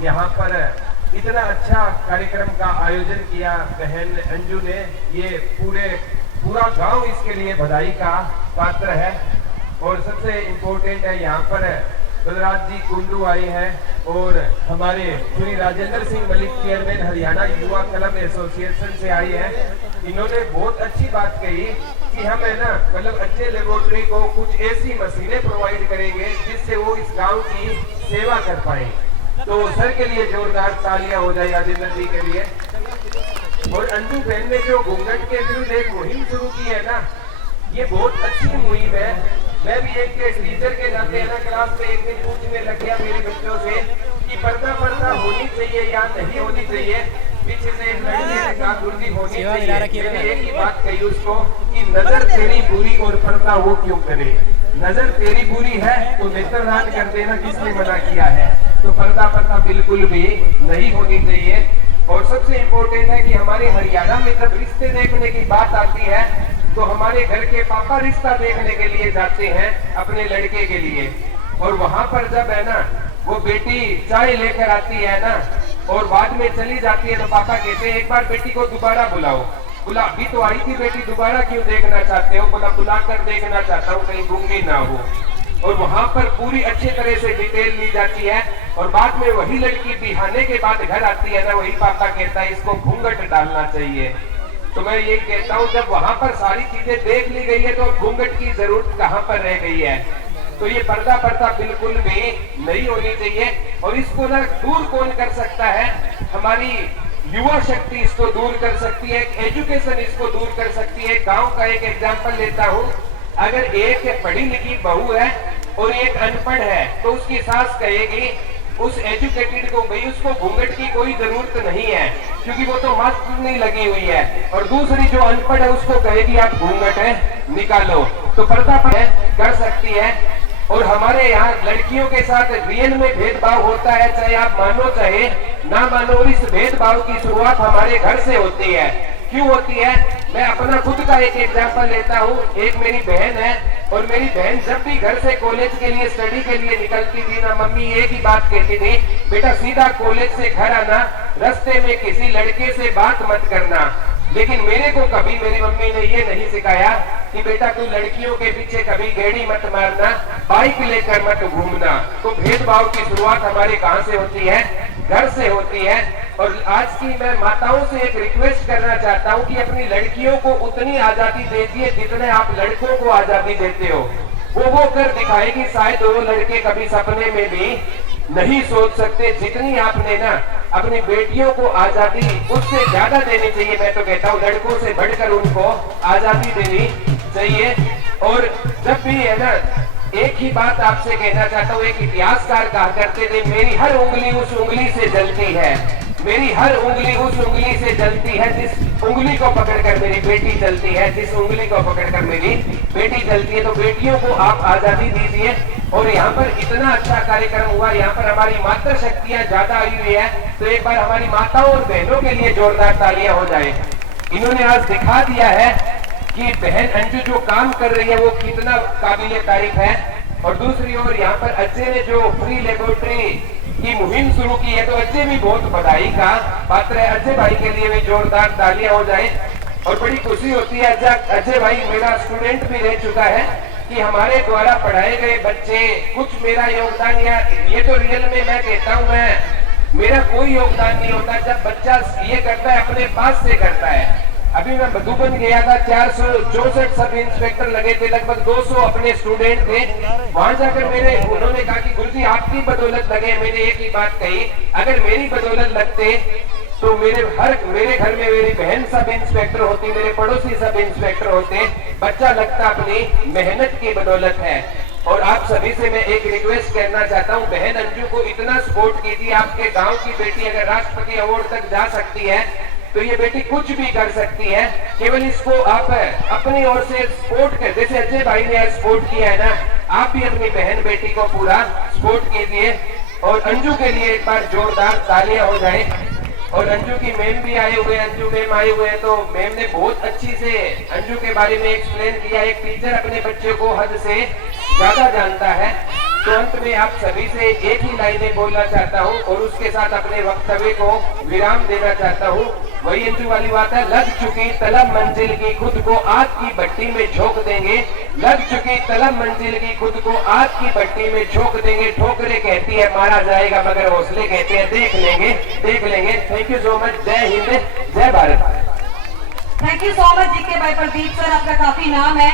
यहाँ पर इतना अच्छा कार्यक्रम का आयोजन किया बहन अंजू ने। ये पूरा गांव इसके लिए बधाई का पात्र है। और सबसे इम्पोर्टेंट है, यहाँ पर बलराज जी कुंडू आए हैं और हमारे श्री राजेंद्र सिंह मलिक चेयरमैन हरियाणा युवा क्लब एसोसिएशन से आए हैं। इन्होंने बहुत अच्छी बात कही कि हम है ना मतलब अच्छे लेबोरेटरी को कुछ ऐसी मशीनें प्रोवाइड करेंगे जिससे वो इस गांव की सेवा कर पाए। तो सर के लिए जोरदार तालियां हो जाए राजेंद्र जी के लिए। और अंजू बहन ने जो घूंघट के विरुद्ध एक मुहिम शुरू की है ना, ये बहुत अच्छी मुहिम है। मैं भी एक टीचर के नाते ना क्लास में एक दिन पूछने लग गया मेरे बच्चों से कि पर्दा होनी चाहिए या नहीं होनी चाहिए। पीछे से एक लड़की ने कहा गुरुजी होनी चाहिए। मैंने एक ही बात कही उसको कि नजर तेरी बुरी और पर्दा वो क्यों करे। नजर तेरी बुरी है तो नेत्रदान कर देना, किसने मना किया है। तो पर्दा बिल्कुल भी नहीं होनी चाहिए। और सबसे इम्पोर्टेंट है कि हमारे हरियाणा में जब रिश्ते देखने की बात आती है तो हमारे घर के पापा रिश्ता देखने के लिए जाते हैं अपने लड़के के लिए। और वहां पर जब है ना वो बेटी चाय लेकर आती है ना और बाद में चली जाती है तो पापा कहते हैं एक बार बेटी को दोबारा बुलाओ। बोला अभी तो आई थी बेटी, दोबारा क्यों देखना चाहते हो। बोला बुलाकर देखना चाहता हूँ कहीं गूंगी ना हो। और वहां पर पूरी अच्छी तरह से डिटेल ली जाती है। और बाद में वही लड़की बिहाने के बाद घर आती है ना, वही पापा कहता है इसको घूंघट डालना चाहिए। तो मैं ये कहता हूँ जब वहां पर सारी चीजें देख ली गई है तो घूंघट की जरूरत कहाँ पर रह गई है। तो ये पर्दा बिल्कुल भी नहीं होनी चाहिए। और इसको ना दूर कौन कर सकता है, हमारी युवा शक्ति इसको दूर कर सकती है, एजुकेशन इसको दूर कर सकती है। गांव का एक एग्जांपल लेता हूँ, अगर एक पढ़ी लिखी बहू है और एक अनपढ़ है तो उसकी सास कहेगी उस एजुकेटेड को भाई उसको घूंघट की कोई जरूरत नहीं है क्योंकि वो तो मास्क नहीं लगी हुई है। और दूसरी जो अनपढ़ है उसको कहेगी आप घूंघट है निकालो। तो पर्दा कर सकती है। और हमारे यहाँ लड़कियों के साथ रियल में भेदभाव होता है, चाहे आप मानो चाहे ना मानो। और इस भेदभाव की शुरुआत हमारे घर से होती है। क्यों होती है, मैं अपना खुद का एक एग्जांपल लेता हूँ। एक मेरी बहन है और मेरी बहन जब भी घर से कॉलेज के लिए स्टडी के लिए निकलती थी ना, मम्मी एक ही बात कहती थी बेटा सीधा कॉलेज से घर आना, रास्ते में किसी लड़के से बात मत करना। लेकिन मेरे को कभी मेरी मम्मी ने ये नहीं सिखाया कि बेटा तू लड़कियों के पीछे कभी गेड़ी मत मारना, बाइक लेकर मत घूमना। तो भेदभाव की शुरुआत हमारे कहाँ से होती है, घर से होती है। और आज की मैं माताओं से एक रिक्वेस्ट करना चाहता हूँ कि अपनी लड़कियों को उतनी आजादी दीजिए जितने आप लड़कों को आजादी देते हो। वो कर दिखाएगी, शायद वो लड़के कभी सपने में भी नहीं सोच सकते जितनी आपने ना अपनी बेटियों को आजादी उससे ज्यादा देनी चाहिए। मैं तो कहता हूँ लड़कों से बढ़कर उनको आजादी देनी चाहिए। और जब भी है ना एक ही बात आपसे कहना चाहता हूँ, एक इतिहासकार कहा करते थे मेरी हर उंगली उस उंगली से जलती है, मेरी हर उंगली उस उंगली से जलती है जिस उंगली को पकड़कर मेरी बेटी चलती है, जिस उंगली को पकड़कर मेरी बेटी चलती है। तो बेटियों को आप आजादी दीजिए। और यहाँ पर इतना अच्छा कार्यक्रम हुआ, यहाँ पर हमारी मातृ शक्तियाँ ज्यादा आई हुई है। तो एक बार हमारी माताओं और बहनों के लिए जोरदार तालियां हो जाए। इन्होंने आज दिखा दिया है कि बहन अंजू जो काम कर रही है वो कितना काबिले तारीफ है। और दूसरी ओर यहाँ पर अजय ने जो फ्री लेबोरेटरी की मुहिम शुरू की है तो अजय भी बहुत बधाई का पात्र है। अजय भाई के लिए भी जोरदार तालियां हो जाए। और बड़ी खुशी होती है, अजय भाई मेरा स्टूडेंट भी रह चुका है कि हमारे द्वारा पढ़ाए गए बच्चे कुछ मेरा योगदान, या ये तो रियल में मैं कहता हूँ मेरा कोई योगदान नहीं होता। जब बच्चा ये करता है अपने पास से करता है। अभी मैं मधुबन गया था, 464 सब इंस्पेक्टर लगे थे, लगभग 200 अपने स्टूडेंट थे। वहां जाकर उन्होंने कहा कि गुरुजी आपकी बदौलत लगे। मैंने एक ही बात कही, अगर मेरी बदौलत लगते तो मेरे घर में मेरी बहन सब इंस्पेक्टर होती, मेरे पड़ोसी सब इंस्पेक्टर होते। बच्चा लगता अपनी मेहनत की बदौलत है। और आप सभी से मैं एक रिक्वेस्ट करना चाहता हूं, बहन अंजू को इतना सपोर्ट कीजिए। आपके गांव की बेटी अगर राष्ट्रपति अवार्ड तक जा सकती है तो ये बेटी कुछ भी कर सकती है। केवल इसको आप अपनी ओर से सपोर्ट कर, जैसे अजय भाई ने सपोर्ट किया है ना, आप भी अपनी बहन बेटी को पूरा सपोर्ट कीजिए। और अंजू के लिए एक बार जोरदार तालियां हो जाए। और अंजू की मैम भी आए हुए, अंजू मैम आए हुए हैं तो मैम ने बहुत अच्छी से अंजू के बारे में एक्सप्लेन किया। एक टीचर अपने बच्चे को हद से ज्यादा जानता है। तो अंत में आप सभी से एक ही लाइनें बोलना चाहता हूँ और उसके साथ अपने वक्तव्य को विराम देना चाहता हूँ। वही अंजू वाली बात है, लग चुकी तलब मंजिल की खुद को आग की भट्टी में झोंक देंगे। लग चुकी तलब मंजिल की खुद को आग की भट्टी में झोंक देंगे। ठोकरे कहती है मारा जाएगा मगर हौसले कहते हैं देख लेंगे, देख लेंगे। Thank you so much. जय हिंद, जय Bharat. Thank you so much GK भाई प्रदीप सर, आपका काफी नाम है।